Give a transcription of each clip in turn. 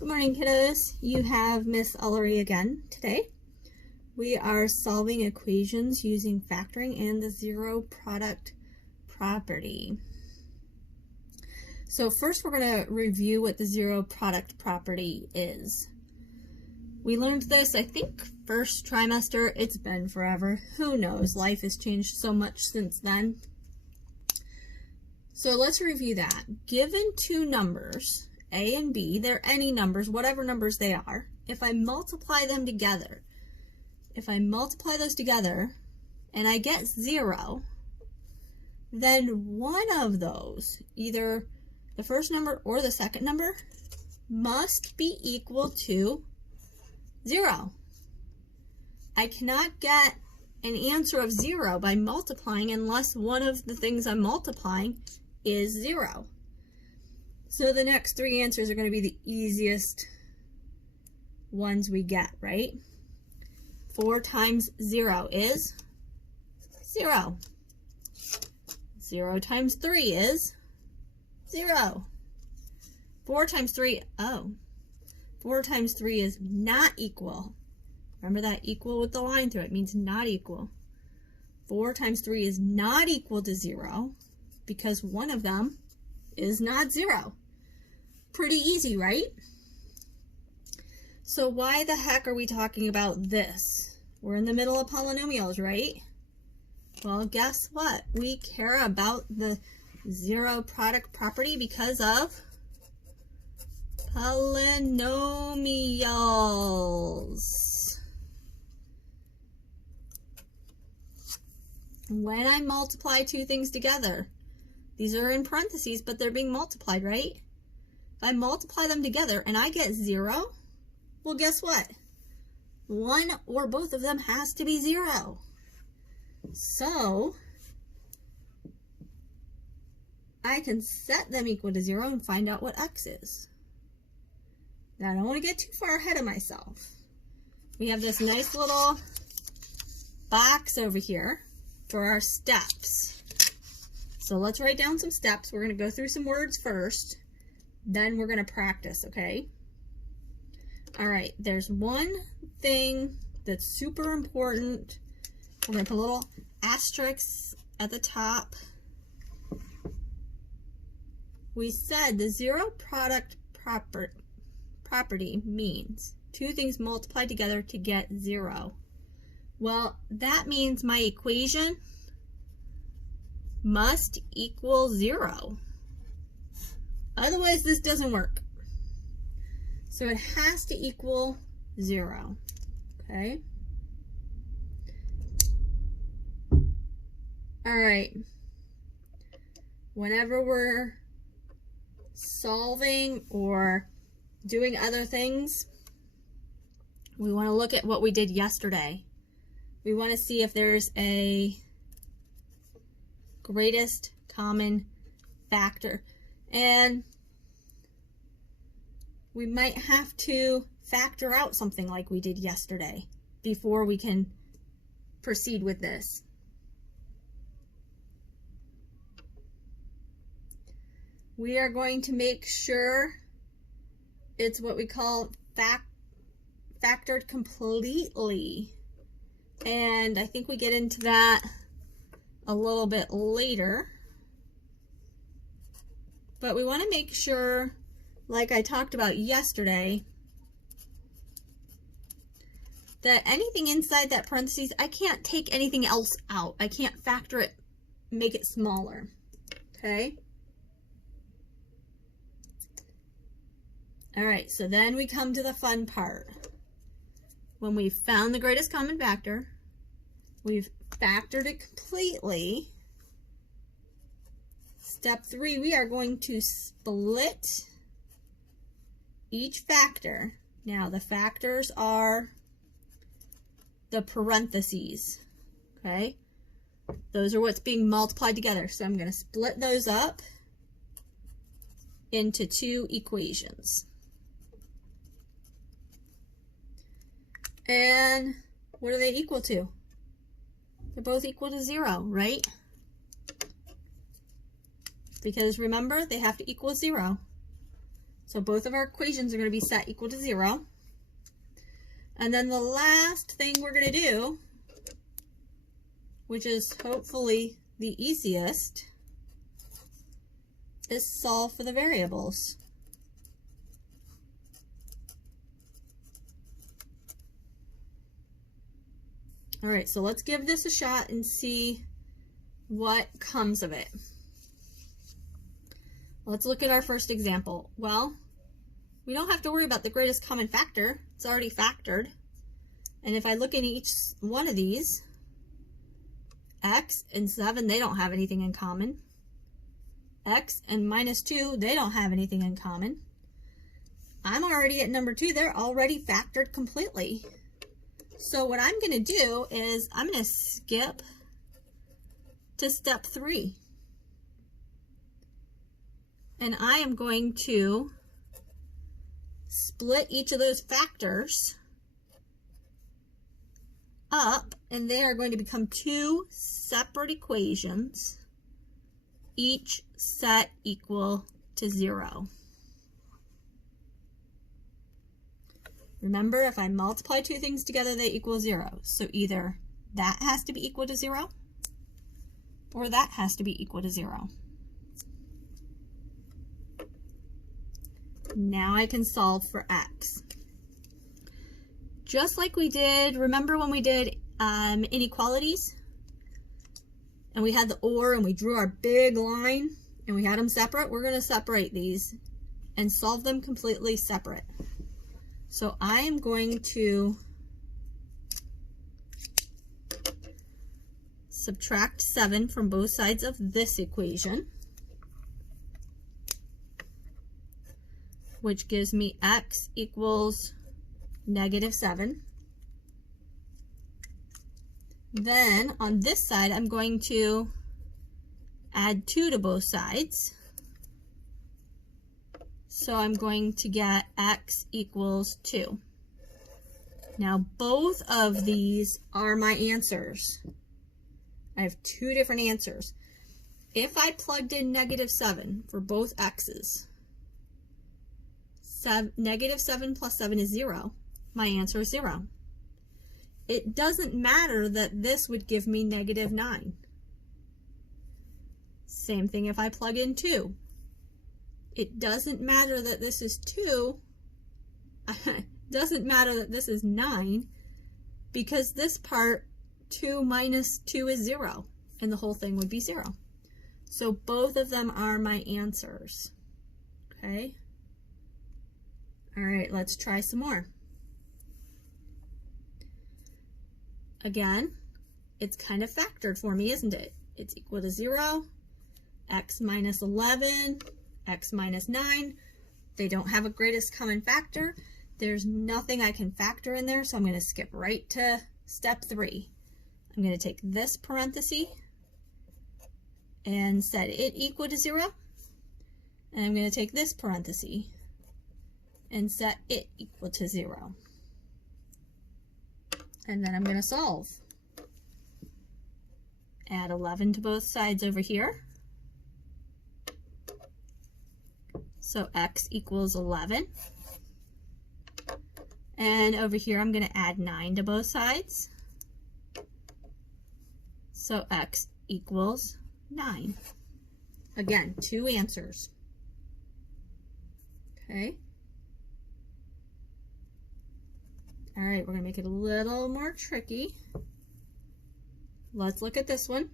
Good morning, kiddos. You have Miss Ellery again today. We are solving equations using factoring and the zero product property. So first we're going to review what the zero product property is. We learned this, I think, first trimester. It's been forever. Who knows? Life has changed so much since then. So let's review that. Given two numbers, A and B, they're any numbers, whatever numbers they are. If I multiply them together, those together and I get 0, then one of those, either the first number or the second number, must be equal to 0. I cannot get an answer of 0 by multiplying unless one of the things I'm multiplying is 0. So the next three answers are going to be the easiest ones we get, right? 4 times 0 is 0. 0 times 3 is 0. 4 times 3, 4 times 3 is not equal. Remember that equal with the line through it means not equal. 4 times 3 is not equal to 0 because one of them is not 0. Pretty easy, right? So why the heck are we talking about this? We're in the middle of polynomials, right? Well, guess what? We care about the zero product property because of polynomials. When I multiply two things together, these are in parentheses, but they're being multiplied, right? If I multiply them together and I get 0, well, guess what? One or both of them has to be 0. So I can set them equal to 0 and find out what x is. Now, I don't want to get too far ahead of myself. We have this nice little box over here for our steps. So let's write down some steps. We're going to go through some words first. Then we're going to practice, okay? All right, there's one thing that's super important. We're going to put a little asterisk at the top. We said the zero product property means two things multiplied together to get 0. Well, that means my equation must equal 0. Otherwise, this doesn't work. So it has to equal 0, okay? All right. Whenever we're solving or doing other things, we want to look at what we did yesterday. We want to see if there's a greatest common factor. And we might have to factor out something like we did yesterday before we can proceed with this. We are going to make sure it's what we call factored completely. And I think we get into that a little bit later. But we want to make sure, like I talked about yesterday, that anything inside that parentheses, I can't take anything else out. I can't factor it, make it smaller, okay? All right, so then we come to the fun part. When we've found the greatest common factor, we've factored it completely. Step 3, we are going to split each factor. Now, the factors are the parentheses, okay? Those are what's being multiplied together. So I'm going to split those up into two equations. And what are they equal to? They're both equal to 0, right? Because remember, they have to equal 0. So both of our equations are going to be set equal to 0. And then the last thing we're going to do, which is hopefully the easiest, is solve for the variables. All right, so let's give this a shot and see what comes of it. Let's look at our first example. Well, we don't have to worry about the greatest common factor. It's already factored. And if I look at each one of these, x and 7, they don't have anything in common. X and -2, they don't have anything in common. I'm already at number 2. They're already factored completely. So what I'm going to do is I'm going to skip to step 3. And I am going to split each of those factors up, and they are going to become 2 separate equations, each set equal to 0. Remember, if I multiply 2 things together, they equal 0. So either that has to be equal to 0, or that has to be equal to 0. Now I can solve for x. Just like we did, remember when we did inequalities? And we had the or, and we drew our big line, and we had them separate? We're going to separate these and solve them completely separate. So I am going to subtract 7 from both sides of this equation, which gives me x equals -7. Then on this side, I'm going to add 2 to both sides. So I'm going to get x equals 2. Now both of these are my answers. I have 2 different answers. If I plugged in -7 for both x's, -7 plus 7 is 0. My answer is 0. It doesn't matter that this would give me -9. Same thing if I plug in 2. It doesn't matter that this is 2. It doesn't matter that this is 9, because this part, 2 minus 2 is 0, and the whole thing would be 0. So both of them are my answers. Okay? All right, let's try some more. Again, it's kind of factored for me, isn't it? It's equal to 0, x minus 11, x minus 9. They don't have a greatest common factor. There's nothing I can factor in there, so I'm going to skip right to step 3. I'm going to take this parenthesis and set it equal to 0. And I'm going to take this parenthesis and set it equal to 0. And then I'm going to solve. Add 11 to both sides over here. So x equals 11. And over here I'm going to add 9 to both sides. So x equals 9. Again, 2 answers. Okay. All right, we're going to make it a little more tricky. Let's look at this one.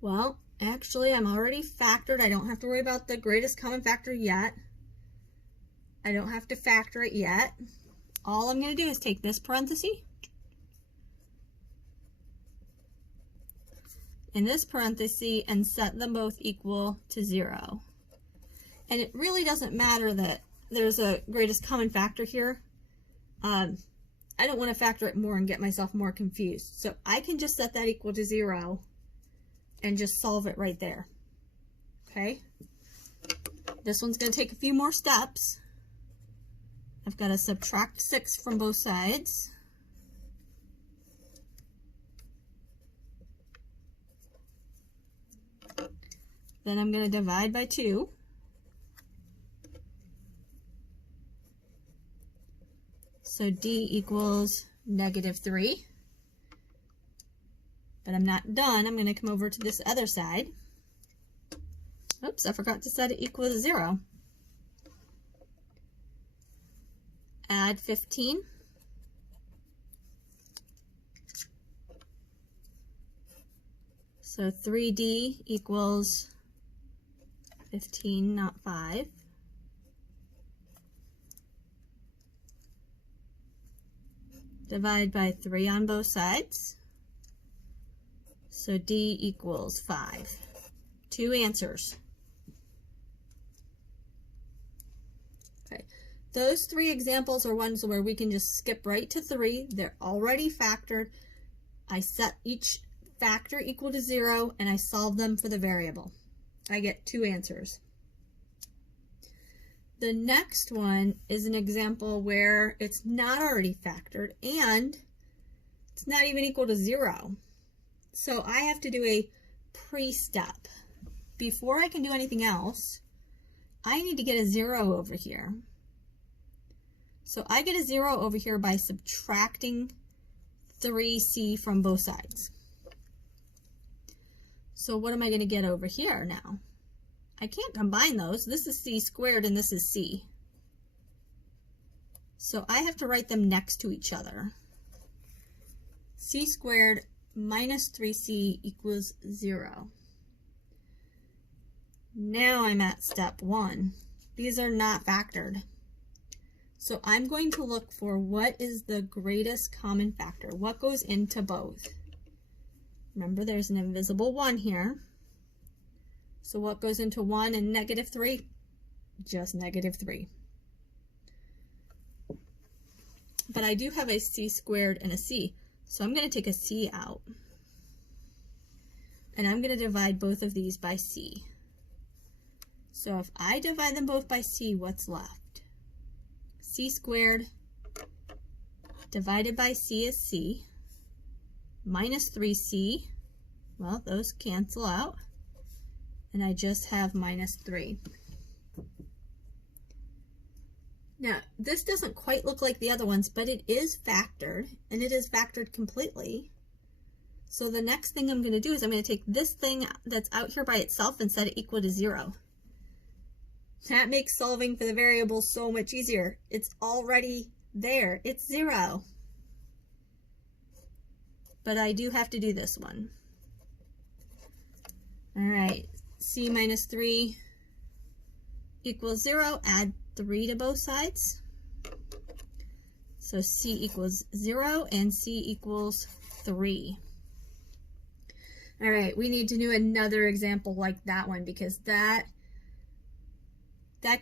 Well, actually, I'm already factored. I don't have to worry about the greatest common factor yet. I don't have to factor it yet. All I'm going to do is take this parenthesis and this parenthesis and set them both equal to 0. And it really doesn't matter that there's a greatest common factor here. I don't want to factor it more and get myself more confused. So I can just set that equal to 0 and just solve it right there. Okay? This one's going to take a few more steps. I've got to subtract 6 from both sides. Then I'm going to divide by 2. So D equals -3. But I'm not done. I'm going to come over to this other side. Oops, I forgot to set it equal to 0. Add 15. So 3D equals 15, not 5. Divide by 3 on both sides. So D equals 5. 2 answers. Okay. Those 3 examples are ones where we can just skip right to 3. They're already factored. I set each factor equal to 0 and I solve them for the variable. I get 2 answers. The next one is an example where it's not already factored and it's not even equal to 0. So I have to do a pre-step. Before I can do anything else, I need to get a 0 over here. So I get a 0 over here by subtracting 3c from both sides. So what am I going to get over here now? I can't combine those. This is c squared and this is c. So I have to write them next to each other. C squared minus 3c equals 0. Now I'm at step 1. These are not factored. So I'm going to look for what is the greatest common factor. What goes into both? Remember, there's an invisible 1 here. So what goes into 1 and -3? Just -3. But I do have a c squared and a c. So I'm going to take a c out. And I'm going to divide both of these by c. So if I divide them both by c, what's left? C squared divided by c is c. Minus 3c, well, those cancel out. And I just have -3. Now, this doesn't quite look like the other ones, but it is factored, and it is factored completely. So the next thing I'm going to do is I'm going to take this thing that's out here by itself and set it equal to 0. That makes solving for the variable so much easier. It's already there. It's 0. But I do have to do this one. All right, c minus 3 equals 0. Add 3 to both sides. So c equals 0 and c equals 3. All right, we need to do another example like that one because that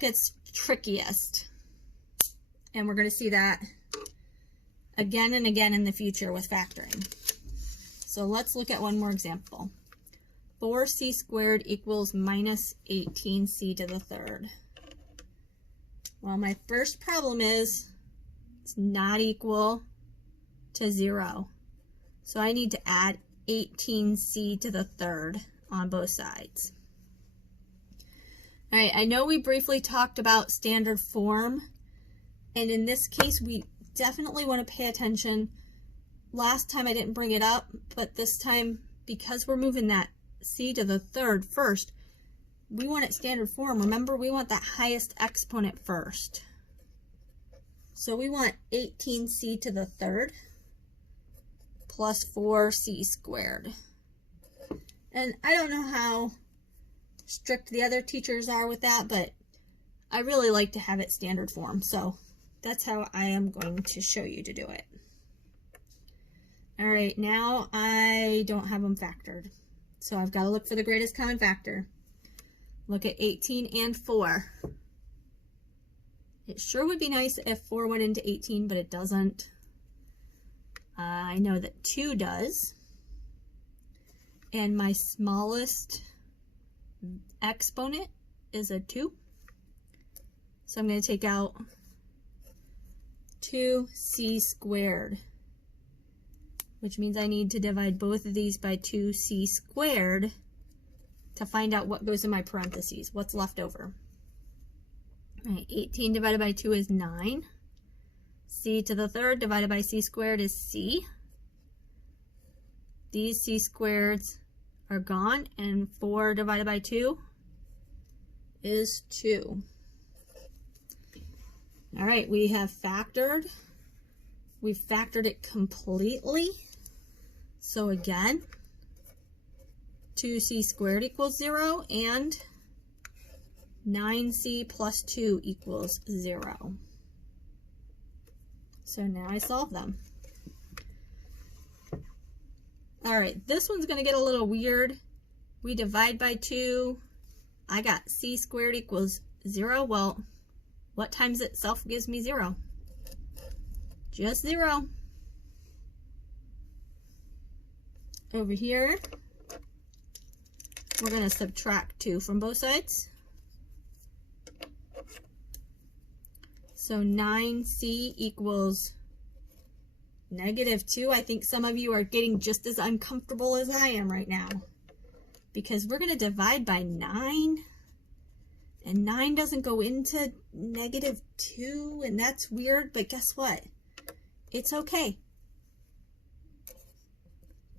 gets trickiest. And we're going to see that again and again in the future with factoring. So let's look at one more example. 4c squared equals minus 18c to the third. Well, my first problem is it's not equal to 0. So I need to add 18c to the third on both sides. All right, I know we briefly talked about standard form, and in this case, we definitely want to pay attention. Last time I didn't bring it up, but this time, because we're moving that c to the third first, we want it standard form. Remember, we want that highest exponent first. So we want 18c to the third plus 4c squared. And I don't know how strict the other teachers are with that, but I really like to have it standard form. So that's how I am going to show you to do it. All right, now I don't have them factored. So I've got to look for the greatest common factor. Look at 18 and 4. It sure would be nice if 4 went into 18, but it doesn't. I know that 2 does. And my smallest exponent is a 2. So I'm going to take out 2c squared, which means I need to divide both of these by 2c squared to find out what goes in my parentheses, what's left over. All right, 18 divided by 2 is 9. c to the third divided by c squared is c. These c squareds are gone, and 4 divided by 2 is 2. All right, we have factored. We've factored it completely. So again, 2c squared equals 0, and 9c plus 2 equals 0. So now I solve them. All right, this one's going to get a little weird. We divide by 2. I got c squared equals 0. Well, what times itself gives me 0? Just 0. Over here, we're going to subtract 2 from both sides. So 9c equals -2. I think some of you are getting just as uncomfortable as I am right now, because we're going to divide by 9, and 9 doesn't go into -2, and that's weird, but guess what? It's okay.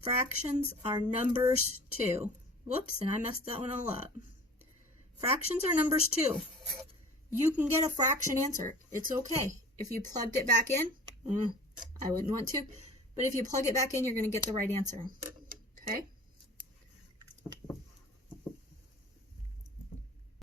Fractions are numbers too. Whoops, and I messed that one all up. Fractions are numbers too. You can get a fraction answer. It's okay. If you plugged it back in, I wouldn't want to, but if you plug it back in, you're going to get the right answer. Okay?